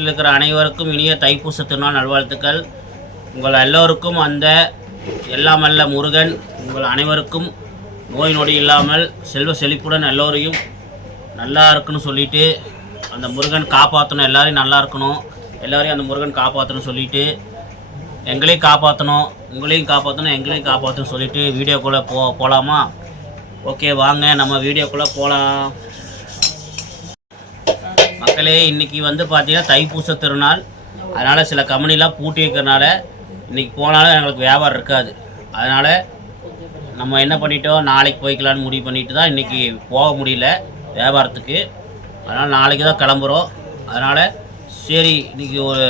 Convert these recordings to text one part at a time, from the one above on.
உலகத்தில் இருக்கிற அனைவருக்கும் இனிய தைப்பூச திருநாள் நல்வாழ்த்துக்கள். உங்கள் எல்லோருக்கும் அந்த எல்லாம் அல்ல முருகன் உங்கள் அனைவருக்கும் நோய் நொடி இல்லாமல் செல்வ செழிப்புடன் எல்லோரையும் நல்லா இருக்குன்னு சொல்லிட்டு அந்த முருகன் காப்பாற்றணும் எல்லாரையும் நல்லா இருக்கணும் எல்லாரையும் அந்த முருகன் காப்பாற்றணும் சொல்லிட்டு எங்களையும் காப்பாற்றணும் உங்களையும் காப்பாற்றணும் எங்களையும் காப்பாற்றணும் சொல்லிட்டு வீடியோக்குள்ளே போ போகலாமா ஓகே வாங்க நம்ம வீடியோக்குள்ளே போகலாம் மக்களே இன்னைக்கு வந்து பார்த்தீங்கன்னா தைப்பூச திருநாள். அதனால் சில கம்பெனிலாம் பூட்டி இருக்கிறனால இன்றைக்கி போனாலும் எங்களுக்கு வியாபாரம் இருக்காது. அதனால் நம்ம என்ன பண்ணிட்டோம் நாளைக்கு போய்க்கலான்னு முடிவு பண்ணிட்டு தான் இன்றைக்கி போக முடியல வியாபாரத்துக்கு. அதனால் நாளைக்கு தான் கிளம்புறோம். அதனால் சரி இன்றைக்கி ஒரு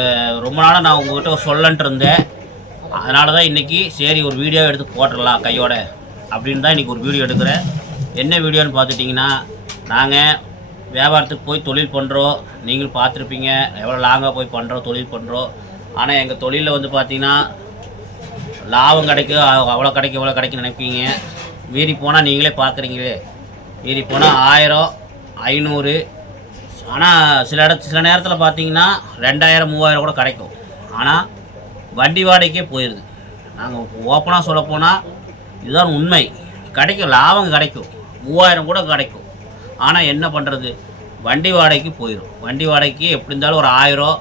ரொம்ப நாளாக நான் உங்கள்கிட்ட சொல்லன்ட்டு இருந்தேன். அதனால தான் இன்றைக்கி சரி ஒரு வீடியோ எடுத்து போட்டுடலாம் கையோட அப்படின்னு தான் இன்றைக்கி ஒரு வீடியோ எடுக்கிறேன். என்ன வீடியோன்னு பார்த்துட்டிங்கன்னா நாங்கள் வியாபாரத்துக்கு போய் தொழில் பண்ணுறோம் நீங்களும் பார்த்துருப்பீங்க. எவ்வளோ லாங்காக போய் பண்ணுறோம் தொழில் பண்ணுறோம் ஆனால் எங்கள் தொழிலில் வந்து பார்த்தீங்கன்னா லாபம் கிடைக்கும் அவ்வளோ கிடைக்கும் இவ்வளோ கிடைக்கும் நினைப்பீங்க. மீறி போனால் நீங்களே பார்க்குறீங்களே மீறி போனால் ஆயிரம் ஐநூறு. ஆனால் சில இடத்து சில நேரத்தில் பார்த்தீங்கன்னா ரெண்டாயிரம் மூவாயிரம் கூட கிடைக்கும். ஆனால் வண்டி வாடகைக்கே போயிடுது நாங்கள் ஓப்பனாக சொல்லப்போனால் இதுதான் உண்மை. கிடைக்கும் லாபம் கிடைக்கும். மூவாயிரம் கூட கிடைக்கும். ஆனால் என்ன பண்ணுறது வண்டி வாடகைக்கு போயிடும் வண்டி வாடகைக்கு எப்படி இருந்தாலும் ஒரு ஆயிரம்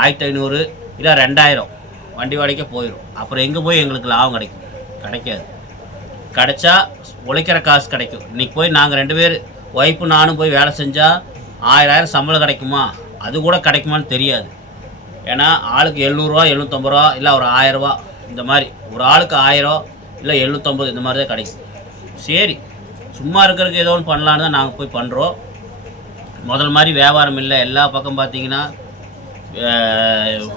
ஆயிரத்தி ஐநூறு இல்லை ரெண்டாயிரம் வண்டி வாடகைக்கே போயிடும் அப்புறம் எங்கே போய் எங்களுக்கு லாபம் கிடைக்கும்? கிடைக்காது. கிடைச்சா உழைக்கிற காசு கிடைக்கும். இன்றைக்கி போய் நாங்கள் ரெண்டு பேர் ஒய்ஃபு நானும் போய் வேலை செஞ்சால் ஆயிரம் ஆயிரம் சம்பளம் கிடைக்குமா? அது கூட கிடைக்குமான்னு தெரியாது. ஏன்னா ஆளுக்கு எழுநூறுவா எழுநூற்றம்பது ரூபா இல்லை ஒரு ஆயிரரூவா இந்த மாதிரி. ஒரு ஆளுக்கு ஆயிரம் இல்லை எழுநூற்றம்பது இந்த மாதிரி தான் கிடைக்கும். சரி சும்மா இருக்கிறதுக்கு ஏதோ ஒன்று பண்ணலான்னு தான் நாங்கள் போய் பண்ணுறோம் முதல் மாதிரி வியாபாரம் இல்லை. எல்லா பக்கம் பார்த்தீங்கன்னா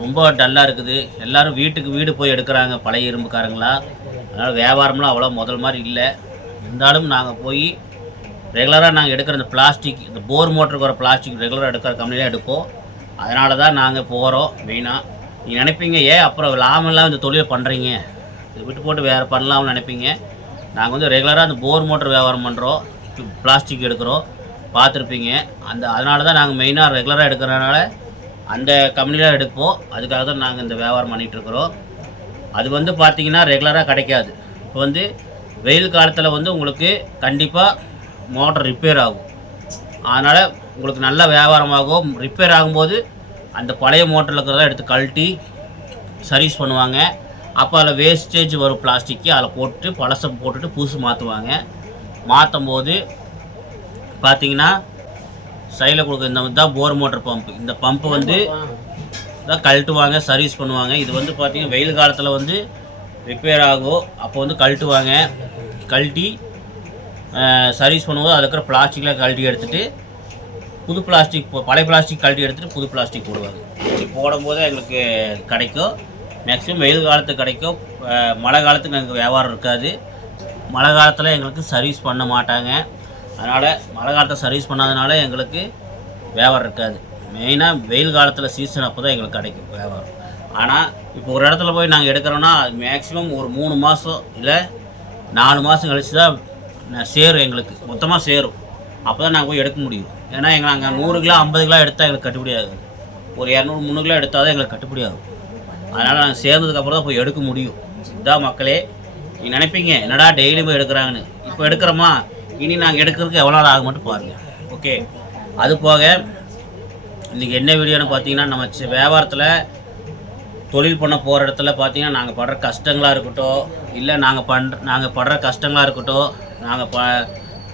ரொம்ப டல்லாக இருக்குது. எல்லோரும் வீட்டுக்கு வீடு போய் எடுக்கிறாங்க பழைய இரும்புக்காரங்களா. அதனால் வியாபாரம்லாம் அவ்வளோ முதல் மாதிரி இல்லை. இருந்தாலும் நாங்கள் போய் ரெகுலராக நாங்கள் எடுக்கிற இந்த பிளாஸ்டிக் இந்த போர் மோட்டருக்கு வர பிளாஸ்டிக் ரெகுலராக எடுக்கிற கம்பெனியில் எடுப்போம். அதனால தான் நாங்கள் போகிறோம் மெயினாக நீங்கள் நினைப்பீங்க ஏன் அப்புறம் லாபம்லாம் இந்த தொழிலை பண்ணுறீங்க இதை விட்டு போட்டு வேறு பண்ணலாம்னு நினைப்பீங்க. நாங்கள் வந்து ரெகுலராக அந்த போர் மோட்டர் வியாபாரம் பண்ணுறோம் பிளாஸ்டிக் எடுக்கிறோம். பார்த்துருப்பீங்க. அந்த அதனால தான் நாங்கள் மெயினாக ரெகுலராக எடுக்கிறனால அந்த கம்பெனியில் எடுப்போம். அதுக்காக தான் நாங்கள் இந்த வியாபாரம் பண்ணிகிட்ருக்குறோம் அது வந்து பார்த்திங்கன்னா ரெகுலராக கிடைக்காது. இப்போ வந்து வெயில் காலத்தில் வந்து உங்களுக்கு கண்டிப்பாக மோட்டர் ரிப்பேர் ஆகும். அதனால் உங்களுக்கு நல்ல வியாபாரமாகும் ரிப்பேர் ஆகும்போது அந்த பழைய மோட்டரில் இருக்கிறத எடுத்து கழட்டி சர்வீஸ் பண்ணுவாங்க. அப்போ அதில் வேஸ்டேஜ் வரும் பிளாஸ்டிக்கு அதில் போட்டு பழசை போட்டுட்டு புதுசு மாற்றுவாங்க மாற்றும் போது பார்த்தீங்கன்னா சைடில் கொடுக்க இந்த தான் போர் மோட்டர் பம்ப் இந்த பம்பு வந்து தான் கழட்டுவாங்க சர்வீஸ் பண்ணுவாங்க. இது வந்து பார்த்தீங்கன்னா வெயில் காலத்தில் வந்து ரிப்பேர் ஆகும். அப்போ வந்து கழட்டுவாங்க. கழட்டி சர்வீஸ் பண்ணும்போது அதில் இருக்கிற பிளாஸ்டிக்கில் கழட்டி எடுத்துகிட்டு புது பிளாஸ்டிக் பழைய பிளாஸ்டிக் கழட்டி எடுத்துகிட்டு புது பிளாஸ்டிக் போடுவாங்க. போடும்போது எங்களுக்கு கிடைக்கும். மேக்ஸிமம் வெயில் காலத்துக்கு கிடைக்கும். மழை காலத்துக்கு எங்களுக்கு வியாபாரம் இருக்காது. மழை காலத்தில் எங்களுக்கு சர்வீஸ் பண்ண மாட்டாங்க. அதனால் மழை காலத்தை சர்வீஸ் பண்ணாதனால எங்களுக்கு வியாபாரம் இருக்காது. மெயினாக வெயில் காலத்தில் சீசன் அப்போ தான் எங்களுக்கு கிடைக்கும் வியாபாரம். ஆனால் இப்போ ஒரு இடத்துல போய் நாங்கள் எடுக்கிறோன்னா மேக்ஸிமம் ஒரு மூணு மாதம் இல்லை நாலு மாதம் கழிச்சு தான் சேரும் எங்களுக்கு. மொத்தமாக சேரும். அப்போ தான் நாங்கள் போய் எடுக்க முடியும். ஏன்னா எங்கள் நாங்கள் நூறு கிலோ ஐம்பது கிலோ எடுத்தால் எங்களுக்கு கட்டுப்படி ஆகாது. ஒரு இரநூறு முந்நூறு கிலோ எடுத்தால் தான் எங்களுக்கு கட்டுப்படி ஆகும். அதனால் நாங்கள் சேர்ந்ததுக்கப்புறம் தான் போய் எடுக்க முடியும். இதான் மக்களே நீங்கள் நினைப்பீங்க என்னடா டெய்லி போய் எடுக்கிறாங்கன்னு. இப்போ எடுக்கிறோமா? இனி நாங்கள் எடுக்கிறதுக்கு எவ்வளோ நாள் ஆகும் மட்டும் பாருங்கள் ஓகே அது போக இன்றைக்கி என்ன வீடியோன்னு பார்த்தீங்கன்னா நம்ம வியாபாரத்தில் தொழில் பண்ண போகிற இடத்துல பார்த்தீங்கன்னா நாங்கள் படுற கஷ்டங்களாக இருக்கட்டும் இல்லை நாங்கள் பண்ற நாங்கள் படுற கஷ்டங்களாக இருக்கட்டும் நாங்கள் ப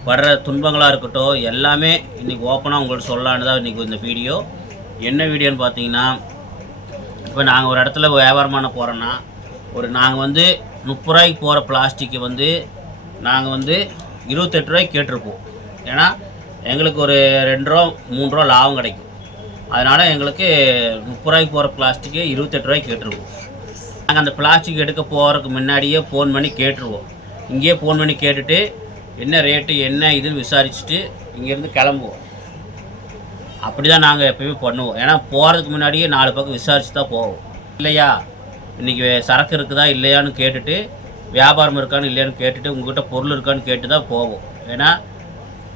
படுற துன்பங்களாக இருக்கட்டும் எல்லாமே இன்றைக்கி ஓப்பனாக உங்களுக்கு சொல்லலான்னு தான் இன்றைக்கி இந்த வீடியோ. என்ன வீடியோன்னு பார்த்தீங்கன்னா இப்போ நாங்கள் ஒரு இடத்துல வியாபாரம் பண்ண போகிறோன்னா ஒரு நாங்கள் வந்து முப்பது ரூபாய்க்கு போகிற பிளாஸ்டிக்கை வந்து நாங்கள் வந்து இருபத்தெட்டு ரூபாய்க்கு கேட்டிருப்போம். ஏன்னா எங்களுக்கு ஒரு ரெண்டு ரூபா மூணு ரூபா லாபம் கிடைக்கும். அதனால் எங்களுக்கு முப்பது ரூபாய்க்கு போகிற பிளாஸ்டிக்கு இருபத்தெட்டு ரூபாய்க்கு கேட்டிருப்போம். நாங்கள் அந்த பிளாஸ்டிக் எடுக்க போகிறதுக்கு முன்னாடியே ஃபோன் பண்ணி கேட்டுருவோம். இங்கேயே ஃபோன் பண்ணி கேட்டுட்டு என்ன ரேட்டு என்ன இதுன்னு விசாரிச்சுட்டு இங்கேருந்து கிளம்புவோம். அப்படி தான் நாங்கள் எப்பயுமே பண்ணுவோம். ஏன்னா போகிறதுக்கு முன்னாடியே நாலு பக்கம் விசாரிச்சு தான் போவோம். இல்லையா? இன்றைக்கி சரக்கு இருக்குதா இல்லையான்னு கேட்டுட்டு வியாபாரம் இருக்கான்னு இல்லையான்னு கேட்டுட்டு உங்கள்கிட்ட பொருள் இருக்கான்னு கேட்டு தான் போவோம். ஏன்னா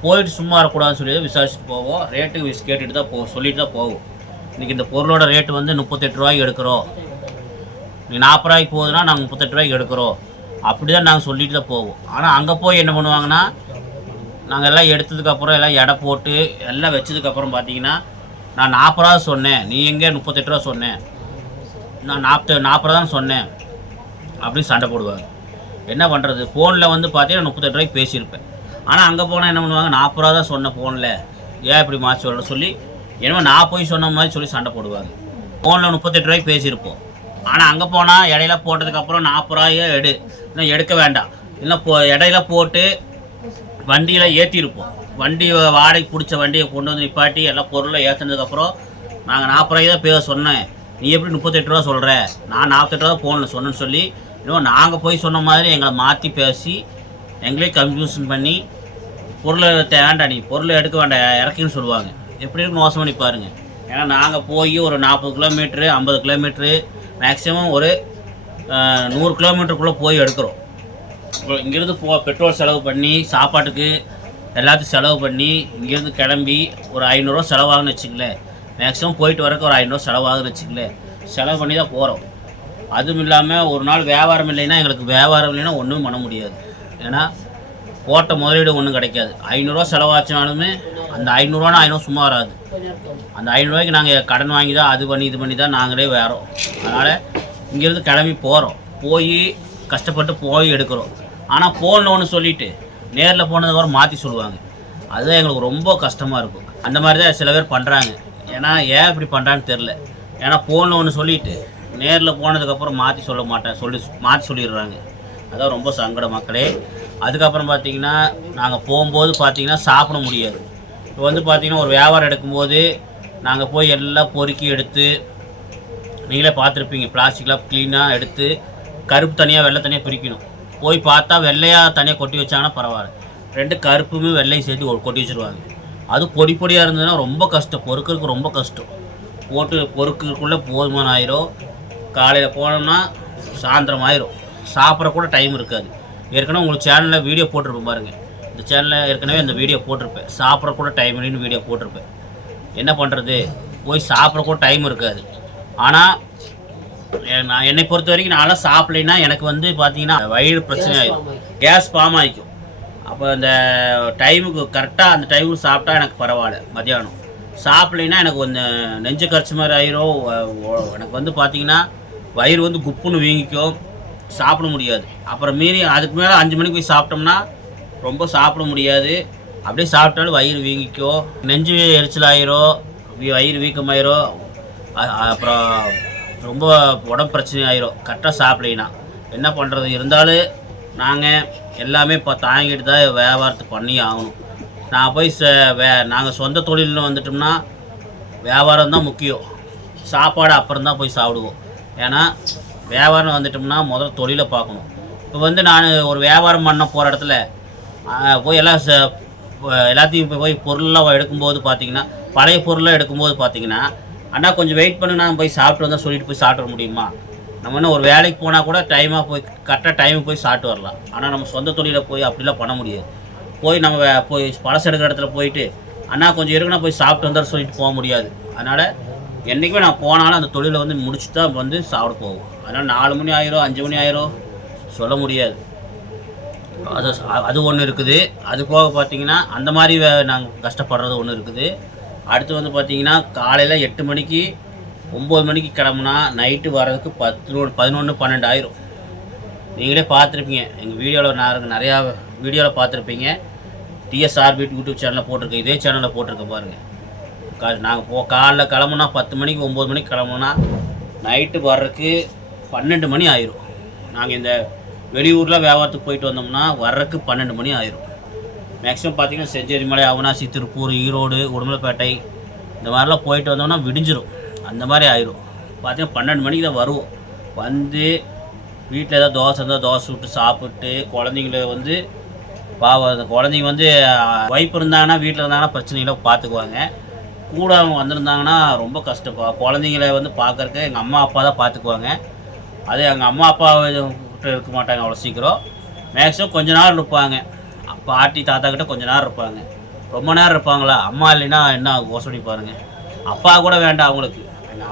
போயிட்டு சும்மா இருக்கக்கூடாதுன்னு சொல்லி தான் விசாரிச்சுட்டு போவோம். ரேட்டு விஸ் கேட்டுட்டு தான் போவோம் சொல்லிட்டு தான் போவோம். இன்றைக்கி இந்த பொருளோட ரேட்டு வந்து முப்பத்தெட்டு ரூபாய்க்கு எடுக்கிறோம். இன்றைக்கி நாற்பது ரூபாய்க்கு போகுதுன்னா நாங்கள் முப்பத்தெட்டு ரூபாய்க்கு எடுக்கிறோம். அப்படி தான் நாங்கள் சொல்லிட்டு தான் போவோம். ஆனால் அங்கே போய் என்ன பண்ணுவாங்கன்னா நாங்கள் எல்லாம் எடுத்ததுக்கப்புறம் எல்லாம் எடை போட்டு எல்லாம் வச்சதுக்கப்புறம் பார்த்தீங்கன்னா நான் நாற்பது ரூபா சொன்னேன். நீ எங்கே முப்பத்தெட்டு ரூபா சொன்னேன். நான் நாற்பது நாற்பது தான் சொன்னேன். அப்படி சண்டை போடுவாங்க. என்ன பண்ணுறது ஃபோனில் வந்து பார்த்தீங்கன்னா முப்பத்தெட்டு ரூபாய்க்கு பேசியிருப்பேன். ஆனால் அங்கே போனால் என்ன பண்ணுவாங்க? நாற்பது ரூபா தான் சொன்னேன் ஃபோனில் ஏன் இப்படி மாற்றி சொல்கிற சொல்லி என்னமோ நான் போய் சொன்ன மாதிரி சொல்லி சண்டை போடுவாங்க. ஃபோனில் முப்பத்தெட்டு ரூபாய்க்கு பேசியிருப்போம். ஆனால் அங்கே போனால் இடையில போட்டதுக்கப்புறம் நாற்பது ரூபாயே எடு. இன்னும் எடுக்க வேண்டாம். இல்லை போ இடையில போட்டு வண்டியில் ஏற்றிருப்போம் வண்டி வாடகை பிடிச்ச வண்டியை கொண்டு வந்து நிப்பாட்டி எல்லாம் பொருளை ஏற்றினதுக்கப்புறம் நாங்கள் நாற்பது ரூபாய் தான் பேச சொன்னேன். நீ எப்படி முப்பத்தெட்டு ரூபா சொல்கிற நான் நாற்பத்தெட்டு ரூபா ஃபோனில் சொன்னேன்னு சொல்லி இன்னும் நாங்கள் போய் சொன்ன மாதிரி எங்களை மாற்றி பேசி எங்களே கன்ஃபியூஷன் பண்ணி பொருளை தே- வேண்டாம் நீ பொருளை எடுக்க வேண்டாம் இறக்கின்னு சொல்லுவாங்க. எப்படி இருக்கு மோசம் பண்ணி பாருங்கள் ஏன்னா நாங்கள் போய் ஒரு நாற்பது கிலோமீட்ரு ஐம்பது கிலோமீட்ரு மேக்ஸிமம் ஒரு நூறு கிலோமீட்டருக்குள்ளே போய் எடுக்கிறோம். இங்கேருந்து போ பெட்ரோல் செலவு பண்ணி சாப்பாட்டுக்கு எல்லாத்தையும் செலவு பண்ணி இங்கேருந்து கிளம்பி ஒரு ஐநூறுரூவா செலவாகுன்னு வச்சுங்களேன் மேக்ஸிமம் போயிட்டு வரக்கு ஒரு ஐநூறுரூவா செலவாகுன்னு வச்சுங்களேன் செலவு பண்ணி தான் போகிறோம் அதுவும் இல்லாமல் ஒரு நாள் வியாபாரம் இல்லைன்னா எங்களுக்கு வியாபாரம் இல்லைன்னா ஒன்றும் பண்ண முடியாது. ஏன்னா போட்ட முதலீடு ஒன்றும் கிடைக்காது. ஐநூறுரூவா செலவாச்சினாலுமே அந்த ஐநூறுரூவானா ஐநூறு சும்மா வராது. அந்த ஐநூறுரூவாய்க்கு நாங்கள் கடன் வாங்கி தான் அது பண்ணி இது பண்ணி தான் நாங்களே வேறோம் அதனால் இங்கேருந்து கிளம்பி போகிறோம் போய் கஷ்டப்பட்டு போய் எடுக்கிறோம். ஆனால் போடணும்னு ஒன்று சொல்லிவிட்டு நேரில் போனதுக்கப்புறம் மாற்றி சொல்லுவாங்க. அதுதான் எங்களுக்கு ரொம்ப கஷ்டமாக இருக்கும். அந்த மாதிரி தான் சில பேர் பண்ணுறாங்க ஏன்னா ஏன் இப்படி பண்ணுறான்னு தெரில ஏன்னா போடணும்னு ஒன்று சொல்லிவிட்டு நேரில் போனதுக்கப்புறம் மாற்றி சொல்ல மாட்டேன். சொல்லி மாற்றி சொல்லிடுறாங்க. அதான் ரொம்ப சங்கடம் மக்களே. அதுக்கப்புறம் பார்த்தீங்கன்னா நாங்கள் போகும்போது பார்த்திங்கன்னா சாப்பிட முடியாது. இப்போ வந்து பார்த்திங்கன்னா ஒரு வியாபாரம் எடுக்கும்போது நாங்கள் போய் எல்லாம் பொறுக்கி எடுத்து நீங்களே பார்த்துருப்பீங்க. பிளாஸ்டிக்லாம் க்ளீனாக எடுத்து கருப்பு தனியாக வெள்ளை தனியாக பிரிக்கணும். போய் பார்த்தா வெள்ளையாக தனியாக கொட்டி வச்சாங்கன்னா பரவாயில்ல. ரெண்டு கருப்புமே வெள்ளையும் சேர்த்து கொட்டி வச்சுருவாங்க. அது பொடி பொடியாக இருந்ததுன்னா ரொம்ப கஷ்டம். பொறுக்கிறதுக்கு ரொம்ப கஷ்டம். போட்டு பொறுக்கிறதுக்குள்ளே போதுமான ஆயிரும். காலையில் போனோம்னா சாயந்தரம் ஆயிரும். சாப்பிட கூட டைம் இருக்காது. ஏற்கனவே உங்களுக்கு சேனலில் வீடியோ போட்டிருப்பேன் பாருங்கள் இந்த சேனலில் ஏற்கனவே இந்த வீடியோ போட்டிருப்பேன். சாப்பிட கூட டைம் இல்லைன்னு வீடியோ போட்டிருப்பேன். என்ன பண்ணுறது போய் சாப்பிட கூட டைம் இருக்காது. ஆனால் நான் என்னை பொறுத்த வரைக்கும் நான்லாம் சாப்பிட்லைன்னா எனக்கு வந்து பார்த்தீங்கன்னா வயிறு பிரச்சனை ஆயிடும் கேஸ் ஃபார்ம் ஆகிக்கும் அப்போ அந்த டைமுக்கு கரெக்டாக அந்த டைமுக்கு சாப்பிட்டா எனக்கு பரவாயில்ல மத்தியானம். சாப்பிட்லைன்னா எனக்கு கொஞ்சம் நெஞ்சு கரைச்ச மாதிரி ஆயிரும். எனக்கு வந்து பார்த்தீங்கன்னா வயிறு வந்து குப்புன்னு வீங்கிக்கும். சாப்பிட முடியாது. அப்புறம் மீறி அதுக்கு மேலே அஞ்சு மணிக்கு போய் சாப்பிட்டோம்னா ரொம்ப சாப்பிட முடியாது. அப்படியே சாப்பிட்டாலும் வயிறு வீங்கிக்கும். நெஞ்சு எரிச்சல் ஆயிரும். வயிறு வீக்கமாயிரும். அப்புறம் ரொம்ப உடம்பு பிரச்சனை ஆயிரும் கரெக்டாக சாப்பிடலைன்னா. என்ன பண்ணுறது இருந்தாலும் நாங்கள் எல்லாமே இப்போ தாங்கிட்டு தான் வியாபாரத்தை பண்ணி ஆகணும். நான் போய் ச வே நாங்கள் சொந்த தொழில்னு வந்துட்டோம்னா வியாபாரம் தான் முக்கியம். சாப்பாடு அப்புறம் தான் போய் சாப்பிடுவோம். ஏன்னா வியாபாரம் வந்துட்டோம்னா முதல்ல தொழிலை பார்க்கணும். இப்போ வந்து நான் ஒரு வியாபாரம் பண்ண போகிற இடத்துல போய் எல்லாம் ச எல்லாத்தையும் இப்போ போய் பொருளெல்லாம் எடுக்கும்போது பார்த்திங்கன்னா பழைய பொருளெலாம் எடுக்கும்போது பார்த்திங்கன்னா அண்ணா கொஞ்சம் வெயிட் பண்ணு நான் போய் சாப்பிட்டு வந்தால் சொல்லிட்டு போய் சாப்பிட முடியுமா? நம்ம என்ன ஒரு வேலைக்கு போனால் கூட டைமாக போய் கரெக்டாக டைமுக்கு போய் சாப்பிட்டு வரலாம். ஆனால் நம்ம சொந்த தொழிலில் போய் அப்படிலாம் பண்ண முடியாது. போய் நம்ம போய் பழசு எடுக்கிற இடத்துல போயிட்டு அண்ணா கொஞ்சம் இருக்குன்னா போய் சாப்பிட்டு வந்தால் சொல்லிட்டு போக முடியாது. அதனால் என்றைக்குமே நான் போனாலும் அந்த தொழிலை வந்து முடிச்சு தான் வந்து சாப்பிட போகும் அதனால் நாலு மணி ஆயிரும் அஞ்சு மணி ஆயிரும் சொல்ல முடியாது. அது அது ஒன்று இருக்குது. அது போக பார்த்தீங்கன்னா அந்த மாதிரி நாங்கள் கஷ்டப்படுறது ஒன்று இருக்குது. அடுத்து வந்து பார்த்தீங்கன்னா காலையில் எட்டு மணிக்கு ஒம்பது மணிக்கு கிளம்புனா நைட்டு வர்றதுக்கு பத்து பதினொன்று பன்னெண்டு ஆயிரும் நீங்களே பார்த்துருப்பீங்க. எங்கள் வீடியோவில் நான் நிறையா வீடியோவில் பார்த்துருப்பீங்க. டிஎஸ்ஆர்பீட் யூடியூப் சேனலில் போட்டிருக்கேன் இதே சேனலில் போட்டிருக்கேன் பாருங்கள் கா நாங்கள் போ காலைல கிளம்புனா பத்து மணிக்கு ஒம்பது மணிக்கு கிளம்புனா நைட்டு வர்றதுக்கு பன்னெண்டு மணி ஆயிரும். நாங்கள் இந்த வெளியூரில் வியாபாரத்துக்கு போயிட்டு வந்தோம்னா வர்றதுக்கு பன்னெண்டு மணி ஆயிரும். மேக்ஸிமம் பார்த்தீங்கன்னா செஞ்சேரி மலை அவனாசி திருப்பூர் ஈரோடு உடுமலைப்பேட்டை இந்த மாதிரிலாம் போயிட்டு வந்தோம்னா விடிஞ்சிரும். அந்த மாதிரி ஆயிரும். பார்த்தீங்கன்னா பன்னெண்டு மணிக்கு தான் வருவோம். வந்து வீட்டில் ஏதாவது தோசை இருந்தால் தோசை விட்டு சாப்பிட்டு குழந்தைங்கள வந்து பாவம் அந்த குழந்தைங்க வந்து ஒய்ஃப் இருந்தாங்கன்னா வீட்டில் இருந்தாங்கன்னா பிரச்சனைகளை பார்த்துக்குவாங்க கூட அவங்க வந்திருந்தாங்கன்னா ரொம்ப கஷ்டப்பா குழந்தைங்கள வந்து பார்க்குறக்கு எங்கள் அம்மா அப்பா தான் பார்த்துக்குவாங்க அதே எங்கள் அம்மா அப்பா கிட்ட இருக்க மாட்டாங்க அவ்வளோ சீக்கிரம். மேக்ஸிமம் கொஞ்ச நாள் இருப்பாங்க. பாட்டி தாத்தா கிட்ட கொஞ்ச நேரம் இருப்பாங்க. ரொம்ப நேரம் இருப்பாங்களா? அம்மா இல்லைன்னா என்ன ஆகும்? யோசனை பாருங்க. அப்பா கூட வேண்டாம் அவங்களுக்கு.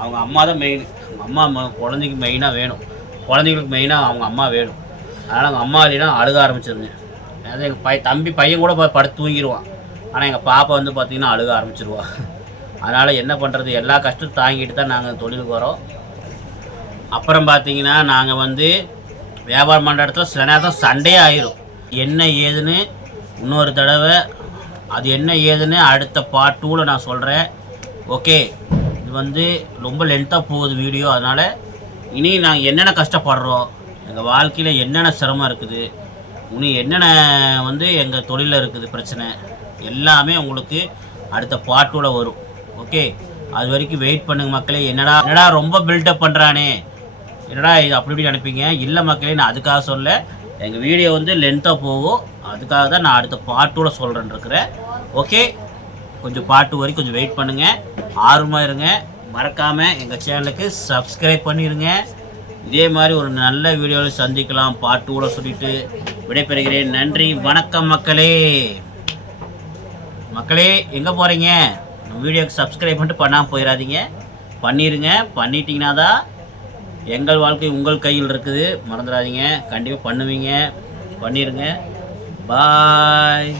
அவங்க அம்மா தான் மெயின் அம்மா குழந்தைக்கு மெயினாக வேணும். குழந்தைங்களுக்கு மெயினாக அவங்க அம்மா வேணும். அதனால் அவங்க அம்மா இல்லைன்னா அழுக ஆரம்பிச்சிருங்க. அதாவது எங்கள் பை தம்பி பையன் கூட போய் படுத்து தூங்கிடுவான் ஆனால் எங்கள் பாப்பா வந்து பார்த்திங்கன்னா அழுக ஆரம்பிச்சிருவா. அதனால் என்ன பண்ணுறது எல்லா கஷ்டத்தையும் தாங்கிட்டு தான் நாங்கள் தொழிலுக்கு வரோம். அப்புறம் பார்த்தீங்கன்னா நாங்கள் வந்து வியாபாரம் பண்ணுற இடத்துல சில நேரம் சண்டே ஆயிரும். என்ன ஏதுன்னு இன்னொரு தடவை அது என்ன ஏதுன்னு அடுத்த பார்ட் டூவில் நான் சொல்கிறேன் ஓகே இது வந்து ரொம்ப லென்த்தாக போகுது வீடியோ அதனால் இனி நாங்கள் என்னென்ன கஷ்டப்படுறோம் எங்கள் வாழ்க்கையில் என்னென்ன சிரமம் இருக்குது இனி என்னென்ன வந்து எங்கள் தொழிலில் இருக்குது பிரச்சனை எல்லாமே உங்களுக்கு அடுத்த பார்ட் வரும். ஓகே அது வரைக்கும் வெயிட் பண்ணுங்க மக்களே என்னடா என்னடா ரொம்ப பில்டப் பண்ணுறானே என்னடா இது அப்படி இப்படி நினைப்பீங்க? இல்லை மக்களே நான் அதுக்காக சொல்ல எங்கள் வீடியோ வந்து லென்த்தாக போகும். அதுக்காக தான் நான் அடுத்த பாட்டோட சொல்கிறேன் இருக்கிறேன். ஓகே கொஞ்சம் பாட்டு வரைக்கும் கொஞ்சம் வெயிட் பண்ணுங்கள் ஆர்வமாக இருங்க. மறக்காமல் எங்கள் சேனலுக்கு சப்ஸ்கிரைப் பண்ணிடுங்க இதே மாதிரி ஒரு நல்ல வீடியோவில் சந்திக்கலாம். பாட்டோட சொல்லிட்டு விடைபெறுகிறேன். நன்றி. வணக்கம் மக்களே. மக்களே எங்கே போகிறீங்க நம்ம வீடியோக்கு சப்ஸ்கிரைப் பண்ணிட்டு பண்ணாமல் போயிடாதீங்க. பண்ணிடுங்க பண்ணிட்டீங்கன்னா தான் எங்கள் வாழ்க்கை உங்கள் கையில் இருக்குது. மறந்துடாதீங்க. கண்டிப்பாக பண்ணுவீங்க. பண்ணிடுங்க பாய்